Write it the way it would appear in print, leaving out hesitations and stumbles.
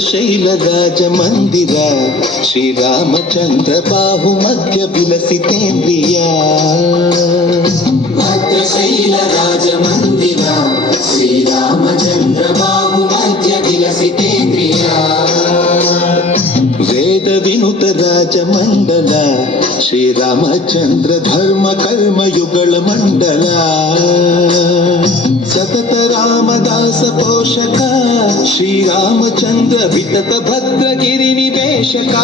ಭದ್ರಶೈಲ ರಾಜ ಮಂದಿರ ಶ್ರೀರಾಮಚಂದ್ರ ಬಾಹು ಮಧ್ಯ ವಿಲಸಿತೇಂದ್ರಿಯ ಭದ್ರಶೈಲ ರಾಜ ಮಂದಿರ ಶ್ರೀರಾಮಚಂದ್ರ ಬಾಹು ಮಧ್ಯ ವಿಲಸಿತೇಂದ್ರಿಯ ವೇದ ವಿನುತ ರಾಜ ಮಂಡಲ ಶ್ರೀರಾಮಚಂದ್ರ ಧರ್ಮ ಕರ್ಮಯುಗಳ ಮಂಡಲ ಸತತ ರಾಮದಾಸ ಪೋಷಕ ಶ್ರೀರಾಮಚಂದ್ರ ವಿತತ ಭದ್ರಗಿರಿ ನಿವೇಶಕ